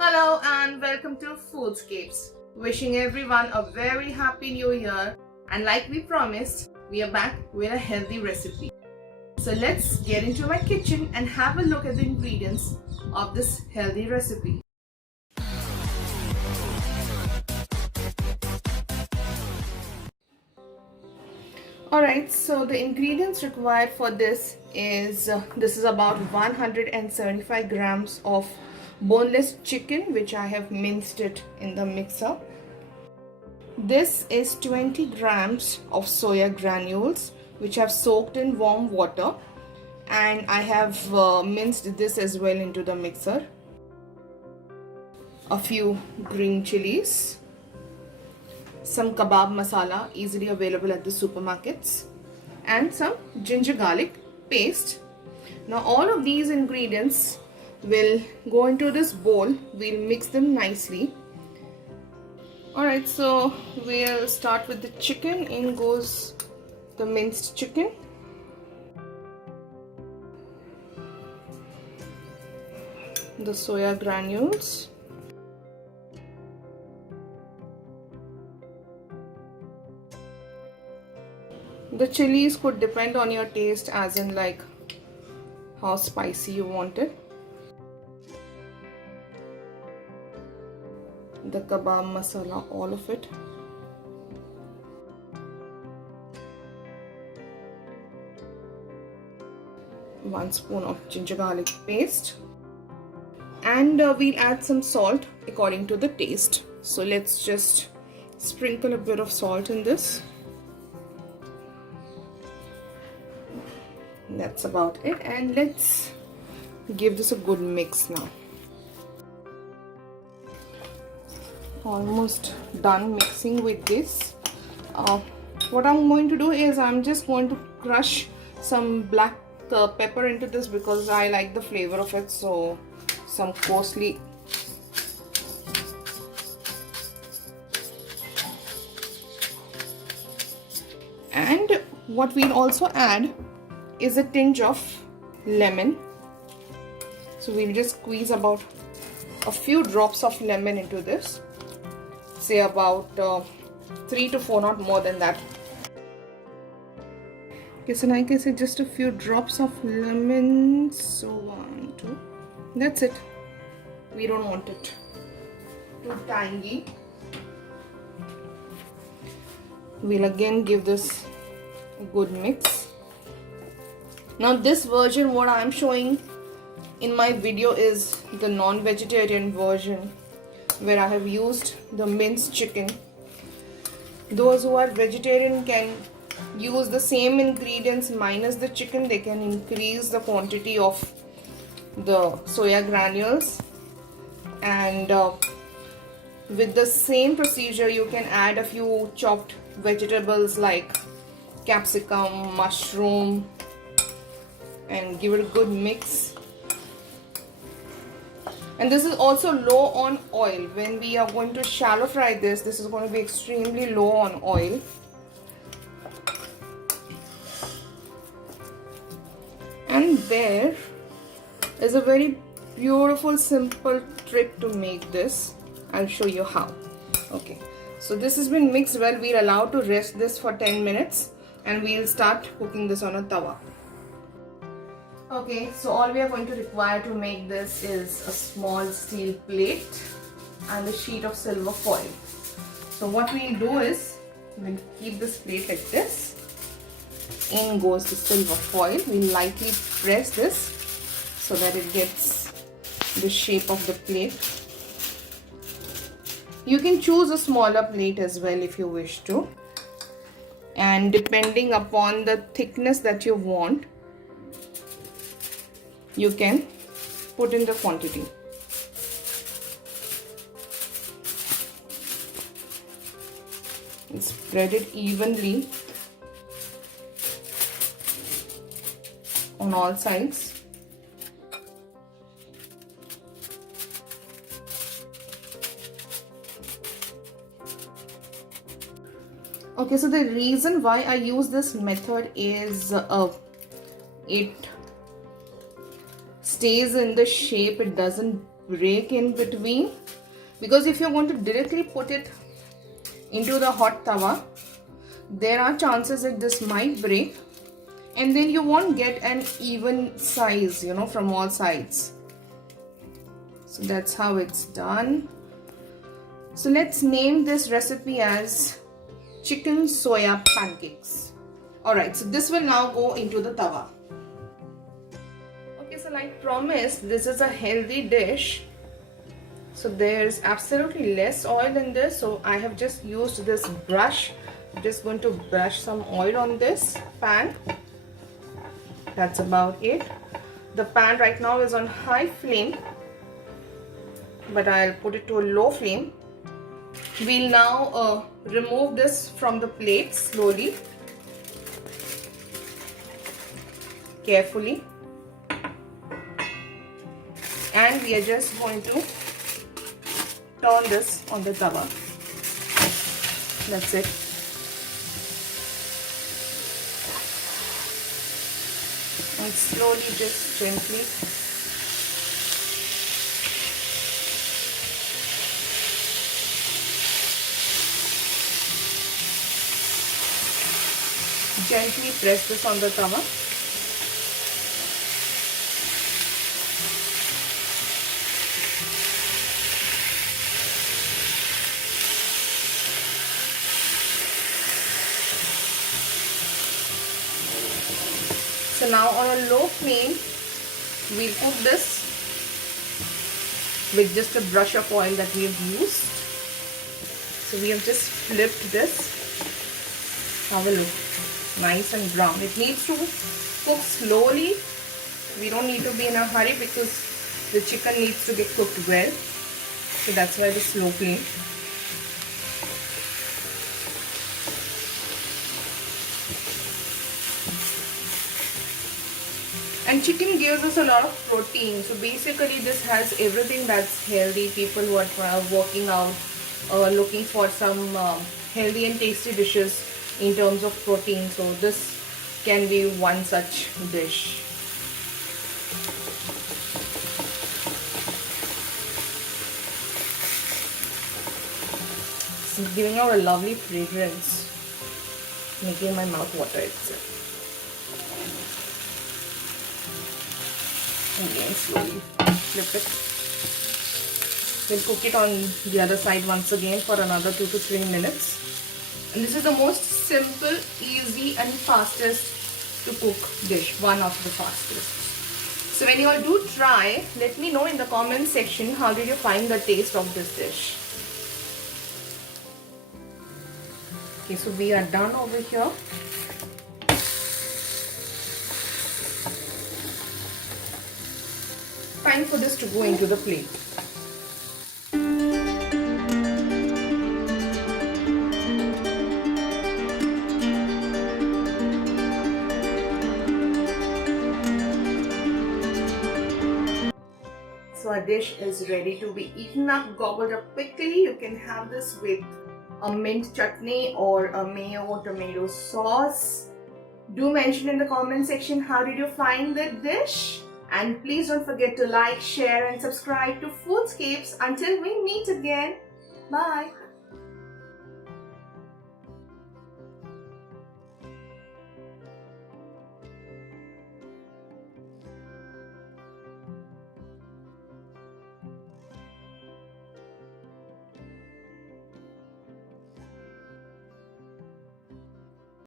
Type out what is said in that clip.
Hello and welcome to Foodscapes. Wishing everyone a very happy new year, and like we promised, we are back with a healthy recipe. So let's get into my kitchen and have a look at the ingredients of this healthy recipe. Alright, so the ingredients required for this is about 175 grams of boneless chicken, which I have minced it in the mixer. This is 20 grams of soya granules, which I've soaked in warm water, and I have minced this as well into the mixer. A few green chilies, some kebab masala easily available at the supermarkets, and some ginger garlic paste. Now all of these ingredients will go into this bowl. We'll mix them nicely. Alright, so we'll start with the chicken. In goes the minced chicken. The soya granules. The chilies could depend on your taste, as in like how spicy you want it. The kebab masala, all of it. One spoon of ginger garlic paste, and we'll add some salt according to the taste. So let's just sprinkle a bit of salt in this. That's about it, and let's give this a good mix now. Almost done mixing with this. What I'm going to do is I'm just going to crush some black pepper into this because I like the flavor of it. So some coarsely and what we'll also add is a tinge of lemon. So we'll just squeeze about a few drops of lemon into this. Say about 3 to 4, not more than that. Okay, so like I said, just a few drops of lemon. So 1, 2. That's it. We don't want it too tangy. We'll again give this a good mix. Now this version, what I'm showing in my video, is the non-vegetarian version, where I have used the minced chicken. Those who are vegetarian can use the same ingredients minus the chicken. They can increase the quantity of the soya granules, and with the same procedure you can add a few chopped vegetables like capsicum, mushroom, and give it a good mix. And this is also low on oil. When we are going to shallow fry this is going to be extremely low on oil. And there is a very beautiful, simple trick to make this. I'll show you how. Okay, so this has been mixed well. We're allowed to rest this for 10 minutes and we'll start cooking this on a tawa. Okay, so all we are going to require to make this is a small steel plate and a sheet of silver foil. So what we'll do is we'll keep this plate like this. In goes the silver foil. We'll lightly press this so that it gets the shape of the plate. You can choose a smaller plate as well if you wish to, and depending upon the thickness that you want, you can put in the quantity. And spread it evenly on all sides. Okay, so the reason why I use this method is it stays in the shape, it doesn't break in between, because if you're going to directly put it into the hot tawa, there are chances that this might break, and then you won't get an even size, you know, from all sides. So that's how it's done. So let's name this recipe as chicken soya pancakes. Alright, so this will now go into the tawa. Okay, so like promised, this is a healthy dish. So there's absolutely less oil in this. So I have just used this brush. I'm just going to brush some oil on this pan. That's about it. The pan right now is on high flame, but I'll put it to a low flame. We'll now remove this from the plate slowly, carefully, and we are just going to turn this on the tawa. That's it. And slowly, just gently press this on the tawa. So now on a low flame, we'll cook this with just a brush of oil that we have used. So we have just flipped this. Have a look. Nice and brown. It needs to cook slowly. We don't need to be in a hurry because the chicken needs to get cooked well. So that's why the slow flame. And chicken gives us a lot of protein. So basically this has everything that's healthy. People who are working out, looking for some healthy and tasty dishes in terms of protein. So this can be one such dish. It's giving out a lovely fragrance, making my mouth water itself. Again, slowly flip it. We'll cook it on the other side once again for another 2 to 3 minutes. And this is the most simple, easy and fastest to cook dish. One of the fastest. So when you all do try, let me know in the comment section how did you find the taste of this dish. Okay, so we are done over here. Time for this to go into the plate. So our dish is ready to be eaten up, gobbled up quickly. You can have this with a mint chutney or a mayo tomato sauce. Do mention in the comment section how did you find the dish. And please don't forget to like, share and subscribe to Foodscapes. Until we meet again. Bye.